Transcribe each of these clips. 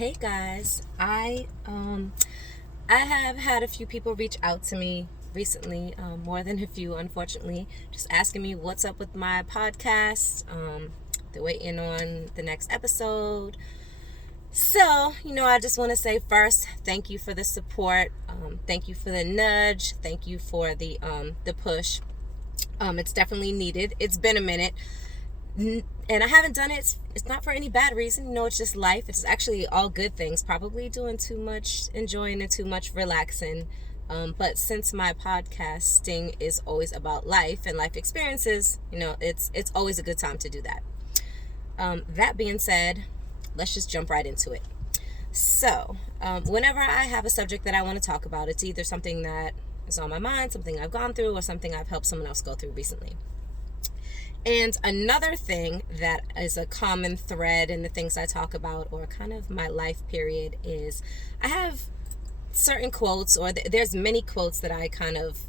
Hey guys, I have had a few people reach out to me recently, more than a few, unfortunately, just asking me what's up with my podcast. They're waiting on the next episode. So, I just want to say first, thank you for the support. Thank you for the nudge. Thank you for the push. It's definitely needed. It's been a minute. And I haven't done it. It's not for any bad reason. It's just life. It's actually all good things. Probably doing too much enjoying and too much relaxing. But since my podcasting is always about life and life experiences, it's always a good time to do that. That being said, let's just jump right into it. So, whenever I have a subject that I want to talk about, it's either something that is on my mind, something I've gone through, or something I've helped someone else go through recently. And another thing that is a common thread in the things I talk about, or kind of my life period, is I have certain quotes, or there's many quotes that I kind of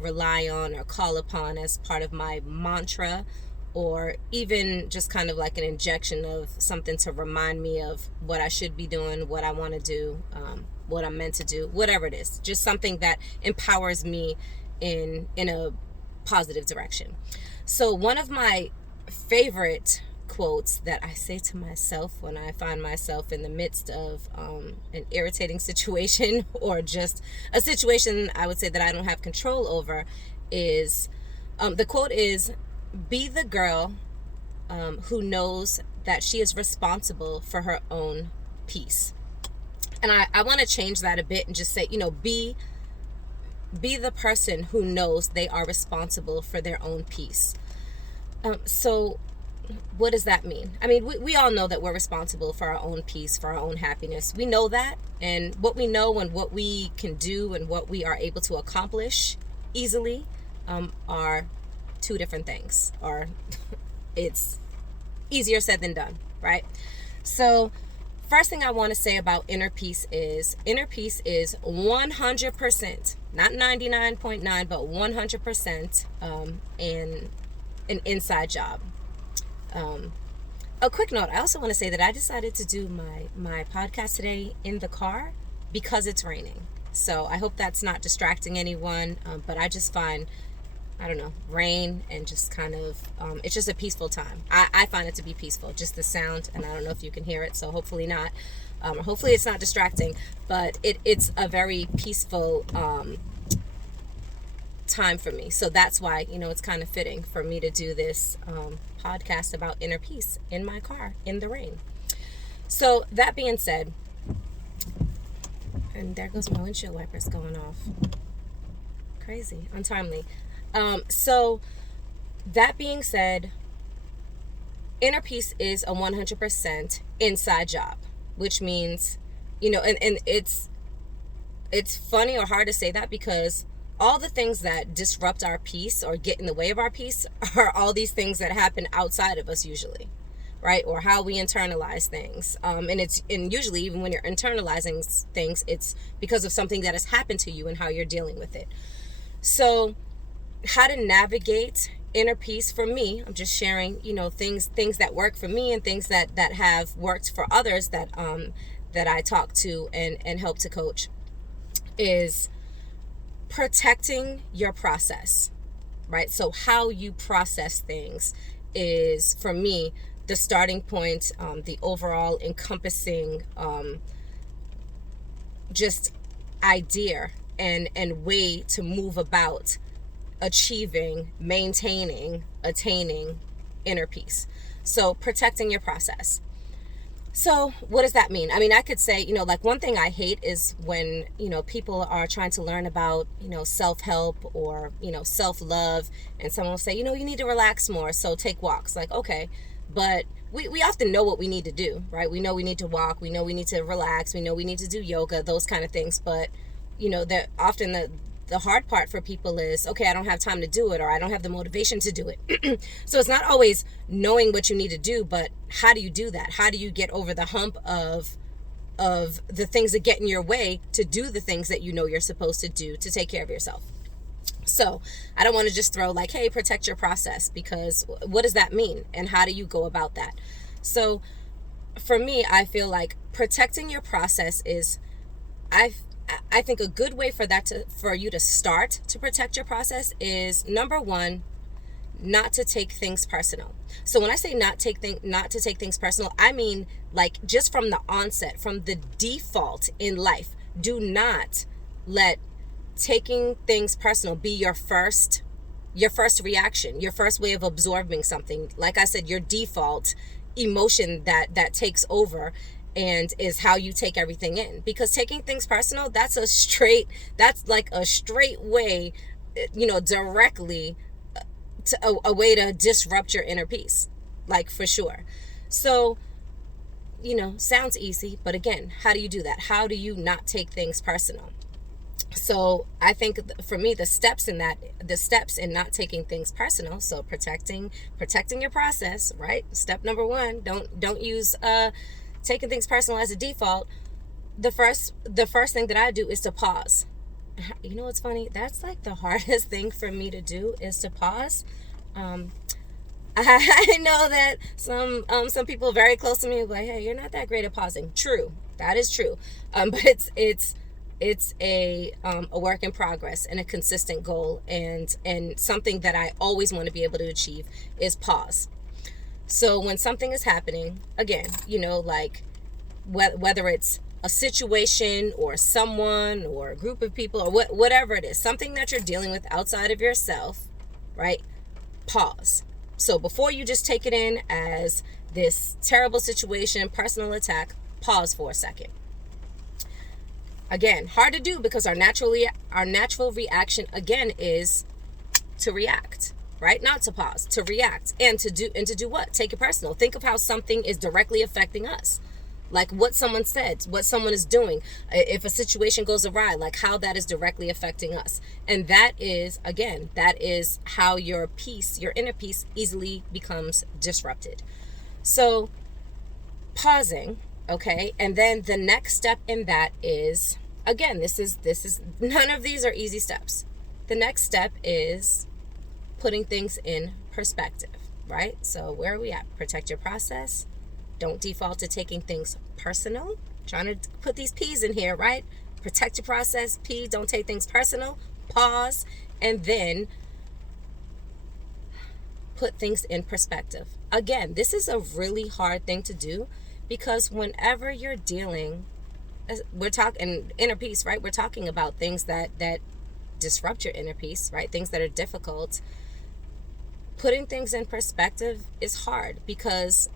rely on or call upon as part of my mantra, or even just kind of like an injection of something to remind me of what I should be doing, what I want to do, what I'm meant to do, whatever it is. Just something that empowers me in a positive direction. So one of my favorite quotes that I say to myself when I find myself in the midst of an irritating situation, or just a situation I would say that I don't have control over, is the quote is, "Be the girl who knows that she is responsible for her own peace." And I want to change that a bit and just say, be the person who knows they are responsible for their own peace. So what does that mean? I mean, we all know that we're responsible for our own peace, for our own happiness. We know that. And what we know and what we can do and what we are able to accomplish easily are two different things. Or it's easier said than done, right? So first thing I want to say about inner peace is 100%, not 99.9, but 100% in an inside job. A quick note, I also want to say that I decided to do my podcast today in the car because it's raining. So I hope that's not distracting anyone, but I just find, rain and just kind of, it's just a peaceful time. I find it to be peaceful, just the sound, and I don't know if you can hear it, so hopefully not. Hopefully it's not distracting, but it's a very peaceful time for me. So that's why, it's kind of fitting for me to do this podcast about inner peace in my car in the rain. So that being said, and there goes my windshield wipers going off. Crazy, untimely. So that being said, inner peace is a 100% inside job, which means, and it's funny or hard to say that, because all the things that disrupt our peace or get in the way of our peace are all these things that happen outside of us usually, right? Or how we internalize things. And usually even when you're internalizing things, it's because of something that has happened to you and how you're dealing with it. So how to navigate inner peace for me, I'm just sharing, things that work for me and things that have worked for others that I talk to and help to coach, is protecting your process, right? So how you process things is, for me, the starting point, the overall encompassing just idea and way to move about achieving, maintaining, attaining inner peace. So protecting your process. So what does that mean? I mean, I could say, like, one thing I hate is when, people are trying to learn about, self-help or, self-love, and someone will say, you need to relax more, so take walks. Like, okay, but we often know what we need to do, right? We know we need to walk, we know we need to relax, we know we need to do yoga, those kind of things. But, that often the hard part for people is, okay, I don't have time to do it, or I don't have the motivation to do it. So it's not always knowing what you need to do, but how do you do that? How do you get over the hump of the things that get in your way to do the things that you're supposed to do to take care of yourself? So I don't want to just throw like, hey, protect your process, because what does that mean? And how do you go about that? So for me, I feel like protecting your process is, I I think a good way for you to start to protect your process is, number one, not to take things personal. So when I say not to take things personal, I mean, like, just from the onset, from the default in life, do not let taking things personal be your first reaction, your first way of absorbing something. Like I said, your default emotion that takes over and is how you take everything in. Because taking things personal, that's like a straight way, directly to a way to disrupt your inner peace, like, for sure. So, sounds easy, but again, how do you do that? How do you not take things personal? So I think for me, the steps in not taking things personal, so protecting your process, right? Step number one, don't use taking things personal as a default. The first thing that I do is to pause. You know what's funny? That's like the hardest thing for me to do, is to pause. I know that some people very close to me are like, hey, you're not that great at pausing. True, that is true. But it's a work in progress and a consistent goal, and something that I always want to be able to achieve is pause. So when something is happening, again, like, whether it's a situation or someone or a group of people or whatever it is, something that you're dealing with outside of yourself, right? Pause. So before you just take it in as this terrible situation, personal attack, pause for a second. Again, hard to do because our natural reaction, again, is to react, right? Not to pause, to react, and to do what? Take it personal. Think of how something is directly affecting us, like what someone said, what someone is doing. If a situation goes awry, like how that is directly affecting us. And that is how your inner peace easily becomes disrupted. So pausing. Okay. And then the next step in that is, again, this is none of these are easy steps. The next step is putting things in perspective, right? So where are we at? Protect your process. Don't default to taking things personal. Trying to put these P's in here, right? Protect your process. P, don't take things personal. Pause. And then put things in perspective. Again, this is a really hard thing to do, because whenever you're dealing, we're talking inner peace, right? We're talking about things that disrupt your inner peace, right? Things that are difficult. Putting things in perspective is hard because,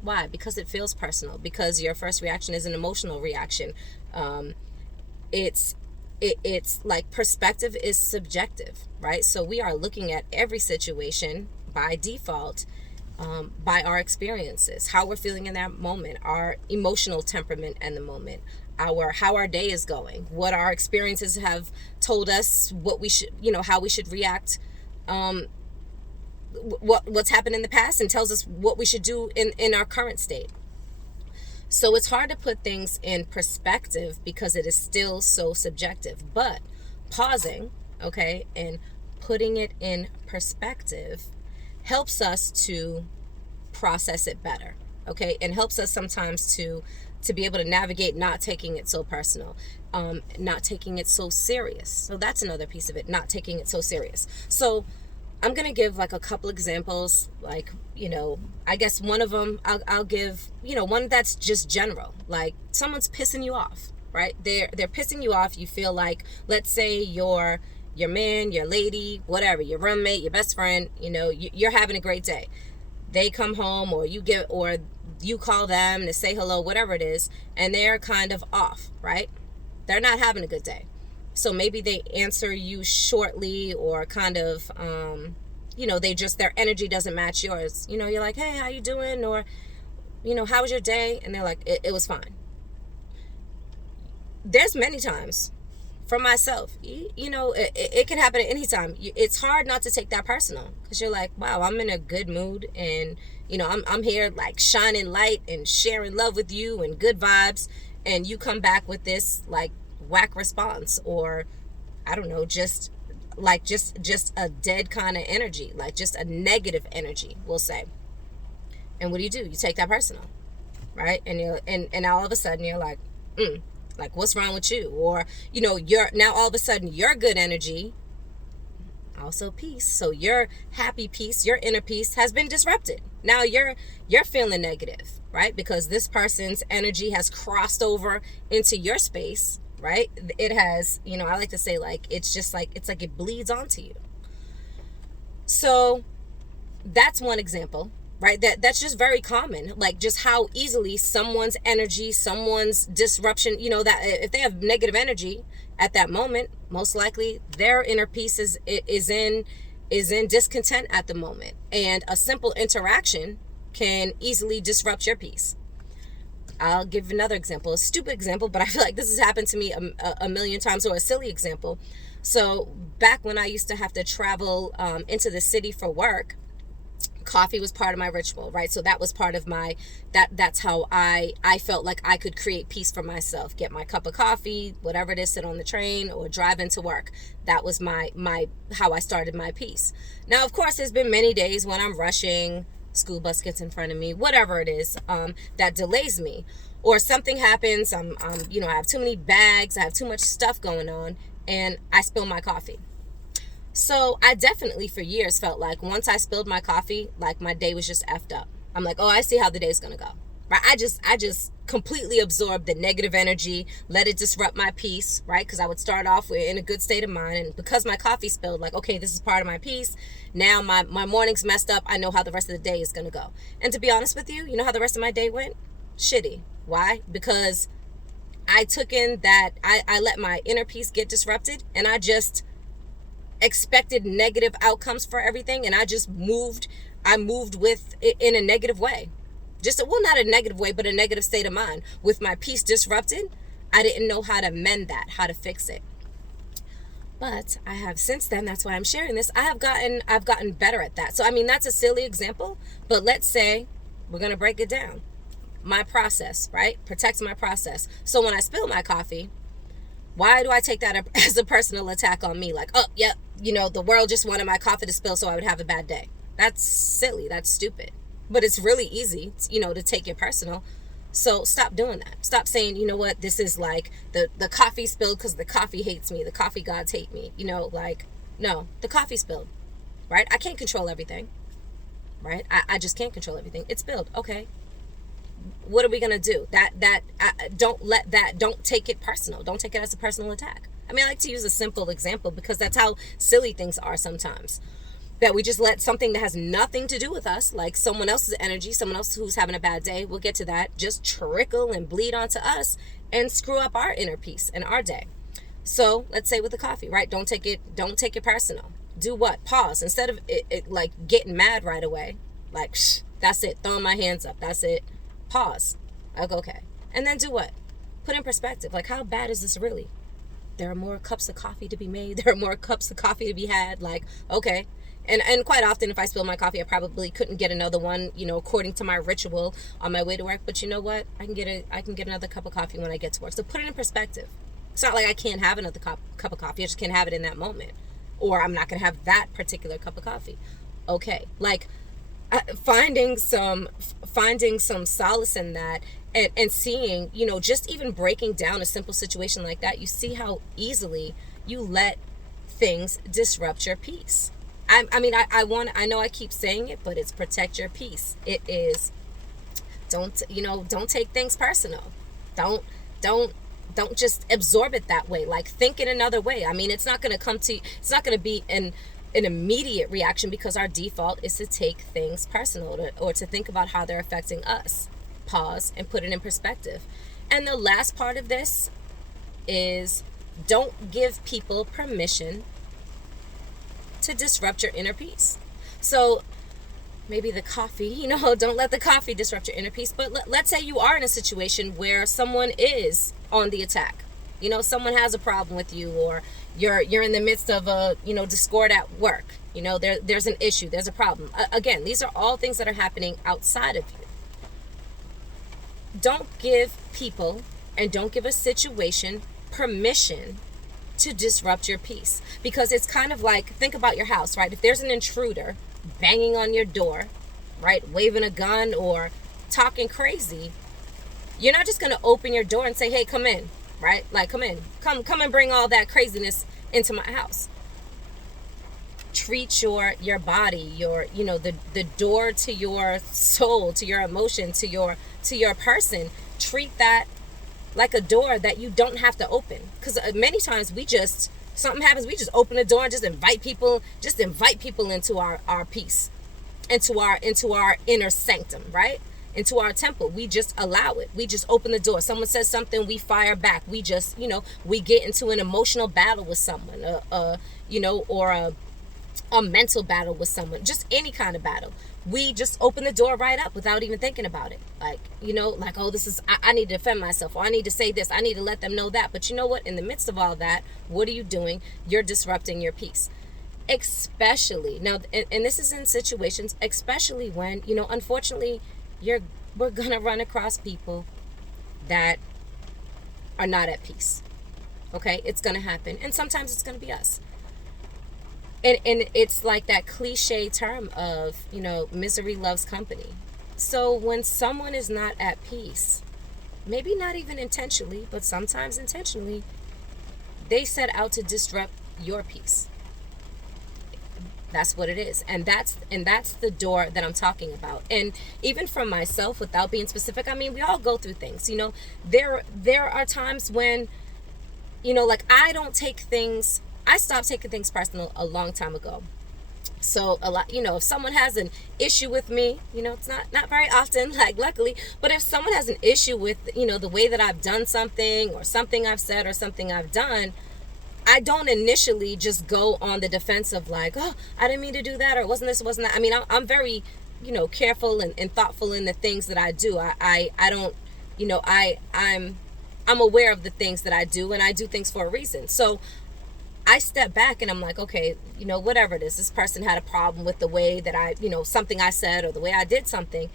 why? Because it feels personal, because your first reaction is an emotional reaction. It's like, perspective is subjective, right? So we are looking at every situation by default, by our experiences, how we're feeling in that moment, our emotional temperament in the moment, how our day is going, what our experiences have told us, what we should, how we should react, what's happened in the past, and tells us what we should do in our current state. So it's hard to put things in perspective because it is still so subjective. But pausing, okay, and putting it in perspective helps us to process it better, okay, and helps us sometimes to be able to navigate not taking it so personal, not taking it so serious. So that's another piece of it, not taking it so serious. So I'm going to give like a couple examples, like, I guess one of them, I'll give, one that's just general, like someone's pissing you off, right? They're pissing you off. You feel like, let's say your man, your lady, whatever, your roommate, your best friend, you're having a great day. They come home, or you call them to say hello, whatever it is, and they're kind of off, right? They're not having a good day. So maybe they answer you shortly, or kind of, their energy doesn't match yours. You're like, hey, how you doing? Or, how was your day? And they're like, it was fine. There's many times for myself, it can happen at any time. It's hard not to take that personal, because you're like, wow, I'm in a good mood, and, I'm here like shining light and sharing love with you and good vibes. And you come back with this like whack response, or I don't know, just a dead kind of energy, like just a negative energy, we'll say. And what do? You take that personal. right? And and all of a sudden you're like, like, what's wrong with you? Or, you're now all of a sudden your good energy, also peace. So your happy peace, your inner peace has been disrupted. Now you're feeling negative, right? Because this person's energy has crossed over into your space, right? It has, I like to say, like, it's like it bleeds onto you. So that's one example, right? That's just very common, like just how easily someone's energy, someone's disruption, that if they have negative energy at that moment, most likely their inner peace is in discontent at the moment, and a simple interaction can easily disrupt your peace. I'll give another example, a stupid example, but I feel like this has happened to me a million times, or a silly example. So back when I used to have to travel into the city for work, coffee was part of my ritual, right? So that was part of my, that's how I felt like I could create peace for myself. Get my cup of coffee, whatever it is, sit on the train or drive into work. That was my how I started my peace. Now, of course, there's been many days when I'm rushing, school bus gets in front of me, whatever it is, that delays me, or something happens. I have too many bags, I have too much stuff going on, and I spill my coffee. So I definitely for years felt like once I spilled my coffee, like my day was just effed up. I'm like, oh, I see how the day's gonna go. Right? I just completely absorbed the negative energy, let it disrupt my peace, right? Because I would start off in a good state of mind, and because my coffee spilled, like, okay, this is part of my peace. Now my morning's messed up. I know how the rest of the day is gonna go. And to be honest with you, you know how the rest of my day went? Shitty. Why? Because I took in that I let my inner peace get disrupted, and I just expected negative outcomes for everything, and I moved with it in a negative way. Not a negative way, but a negative state of mind. With my peace disrupted, I didn't know how to mend that, how to fix it. But I have since then, that's why I'm sharing this, I've gotten better at that. So I mean, that's a silly example, but let's say we're going to break it down. My process, right? Protects my process. So when I spill my coffee, why do I take that as a personal attack on me? Like, oh, yeah, the world just wanted my coffee to spill so I would have a bad day. That's silly. That's stupid. But it's really easy, to take it personal. So stop doing that. Stop saying, you know what, this is like the coffee spilled because the coffee hates me. The coffee gods hate me. No, the coffee spilled, right? I can't control everything, right? I just can't control everything. It spilled. Okay. What are we going to do? Don't take it personal. Don't take it as a personal attack. I mean, I like to use a simple example because that's how silly things are sometimes. That we just let something that has nothing to do with us, like someone else's energy, someone else who's having a bad day, we'll get to that, just trickle and bleed onto us and screw up our inner peace and our day. So let's say with the coffee, right? Don't take it personal. Do what? Pause. Instead of it like getting mad right away, like, that's it, throwing my hands up, that's it. Pause. I'll go, okay. And then do what? Put in perspective. Like, how bad is this really? There are more cups of coffee to be made. There are more cups of coffee to be had. Like, okay. And quite often, if I spill my coffee, I probably couldn't get another one, according to my ritual on my way to work. But you know what? I can get another cup of coffee when I get to work. So put it in perspective. It's not like I can't have another cup of coffee. I just can't have it in that moment. Or I'm not going to have that particular cup of coffee. Okay. Like, finding some solace in that, and seeing, just even breaking down a simple situation like that, you see how easily you let things disrupt your peace. I know I keep saying it, but it's protect your peace. It is, don't take things personal. Don't just absorb it that way. Like, think in another way. I mean, it's not going to be an immediate reaction, because our default is to take things personal, or to think about how they're affecting us. Pause and put it in perspective. And the last part of this is, don't give people permission to disrupt your inner peace. So maybe the coffee, don't let the coffee disrupt your inner peace. But let's say you are in a situation where someone is on the attack. Someone has a problem with you, or you're in the midst of a, discord at work. There's an issue, there's a problem. Again, these are all things that are happening outside of you. Don't give people, and don't give a situation permission to disrupt your peace. Because it's kind of like, think about your house, right? If there's an intruder banging on your door, right, waving a gun or talking crazy, You're not just going to open your door and say, hey, come in, right? Like, come in, come and bring all that craziness into my house. Treat your body, the door to your soul, to your emotion, to your person. Treat that like a door that you don't have to open. Because many times something happens, we just open the door and just invite people into our peace, into our inner sanctum, right? Into our temple. We just allow it. We just open the door. Someone says something, we fire back. We just, we get into an emotional battle with someone, or a mental battle with someone, just any kind of battle. We just open the door right up without even thinking about it. Like, oh, this is, I need to defend myself, or I need to say this, I need to let them know that. But you know what? In the midst of all that, what are you doing? You're disrupting your peace. Especially now, and this is in situations, especially when, unfortunately, we're gonna run across people that are not at peace. Okay? It's gonna happen. And sometimes it's gonna be us. And it's like that cliche term of, misery loves company. So when someone is not at peace, maybe not even intentionally, but sometimes intentionally, they set out to disrupt your peace. That's what it is. And that's the door that I'm talking about. And even from myself, without being specific, I mean, we all go through things, there are times when, like I stopped taking things personal a long time ago. So a lot, if someone has an issue with me, it's not very often, like, luckily, but if someone has an issue with, the way that I've done something, or something I've said, or something I've done, I don't initially just go on the defensive, like, oh, I didn't mean to do that, or wasn't that. I mean, I'm very, careful and thoughtful in the things that I do. I don't, I'm aware of the things that I do, and I do things for a reason. So I step back and I'm like, okay, whatever it is, this person had a problem with the way that I, something I said, or the way I did something.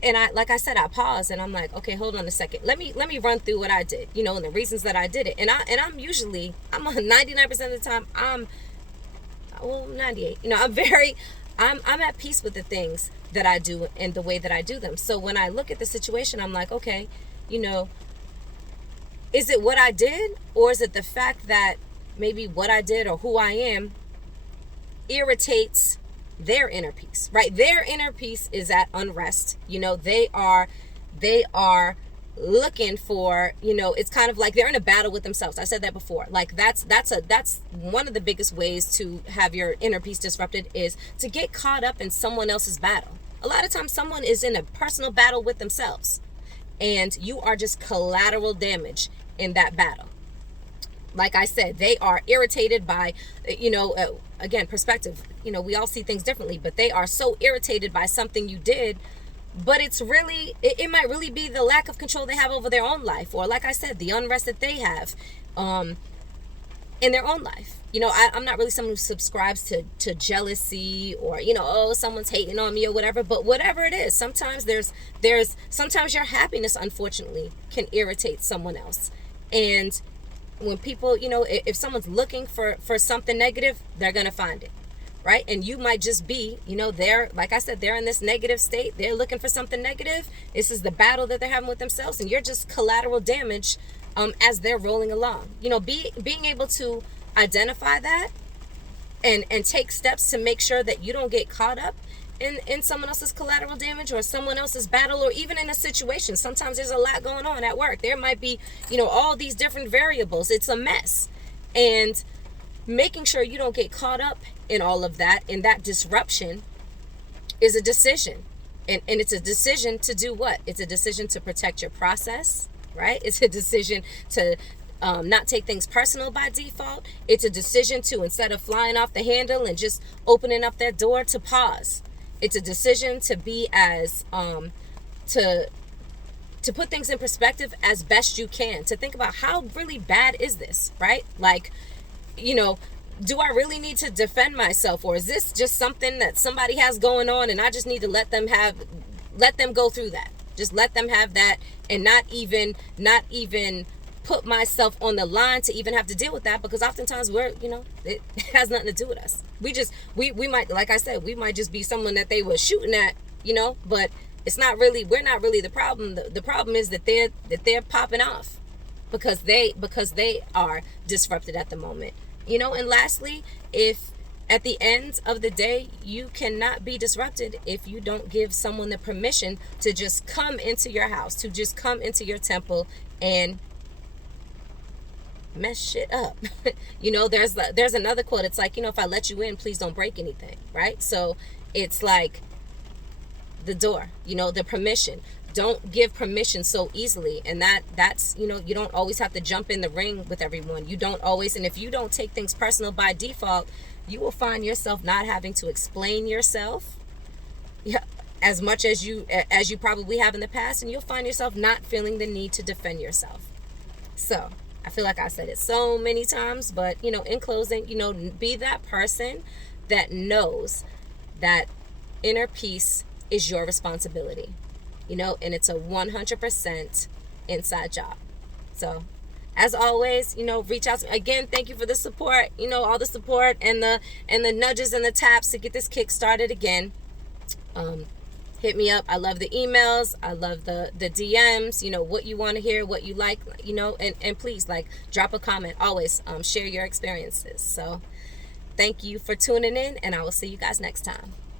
And like I said, I pause and I'm like, okay, hold on a second. Let me run through what I did, and the reasons that I did it. And I'm 99% of the time, 98, I'm at peace with the things that I do and the way that I do them. So when I look at the situation, I'm like, okay, is it what I did, or is it the fact that maybe what I did or who I am irritates their inner peace, right? Their inner peace is at unrest. They are looking for, it's kind of like they're in a battle with themselves. I said that before. Like that's one of the biggest ways to have your inner peace disrupted, is to get caught up in someone else's battle. A lot of times someone is in a personal battle with themselves, and you are just collateral damage in that battle. Like I said, they are irritated by, again, perspective. We all see things differently, but they are so irritated by something you did. But it's really, it might really be the lack of control they have over their own life, or like I said, the unrest that they have in their own life. I'm not really someone who subscribes to jealousy, or, oh, someone's hating on me or whatever. But whatever it is, sometimes sometimes your happiness, unfortunately, can irritate someone else. And when people, if someone's looking for something negative, they're going to find it, right? And you might just be, they're, like I said, they're in this negative state. They're looking for something negative. This is the battle that they're having with themselves, and you're just collateral damage as they're rolling along. Being able to identify that and take steps to make sure that you don't get caught up in someone else's collateral damage, or someone else's battle, or even in a situation. Sometimes there's a lot going on at work. There might be, all these different variables. It's a mess. And making sure you don't get caught up in all of that, in that disruption, is a decision. And it's a decision to do what? It's a decision to protect your process, right? It's a decision to not take things personal by default. It's a decision to, instead of flying off the handle and just opening up that door, to pause. It's a decision to be as, to put things in perspective as best you can, to think about how really bad is this, right? Like, do I really need to defend myself, or is this just something that somebody has going on and I just need to let them go through that? Just let them have that, and not even put myself on the line to even have to deal with that, because oftentimes it has nothing to do with us. We might, like I said, we might just be someone that they were shooting at, but It's not really, we're not really the problem. The problem is that they're popping off because they are disrupted at the moment. And lastly, if at the end of the day you cannot be disrupted if you don't give someone the permission to just come into your house, to just come into your temple and mess shit up. There's another quote. It's like, if I let you in, please don't break anything, right? So it's like the door, the permission. Don't give permission so easily. And that's you don't always have to jump in the ring with everyone. You don't always, and if you don't take things personal by default, you will find yourself not having to explain yourself as much as you probably have in the past, and you'll find yourself not feeling the need to defend yourself. So I feel like I said it so many times, but in closing, be that person that knows that inner peace is your responsibility, and it's a 100% inside job. So as always, reach out to me. Again, thank you for the support, all the support and the nudges and the taps to get this kick started again. Hit me up. I love the emails. I love the DMs, what you want to hear, what you like, and please, drop a comment. Always share your experiences. So thank you for tuning in, and I will see you guys next time.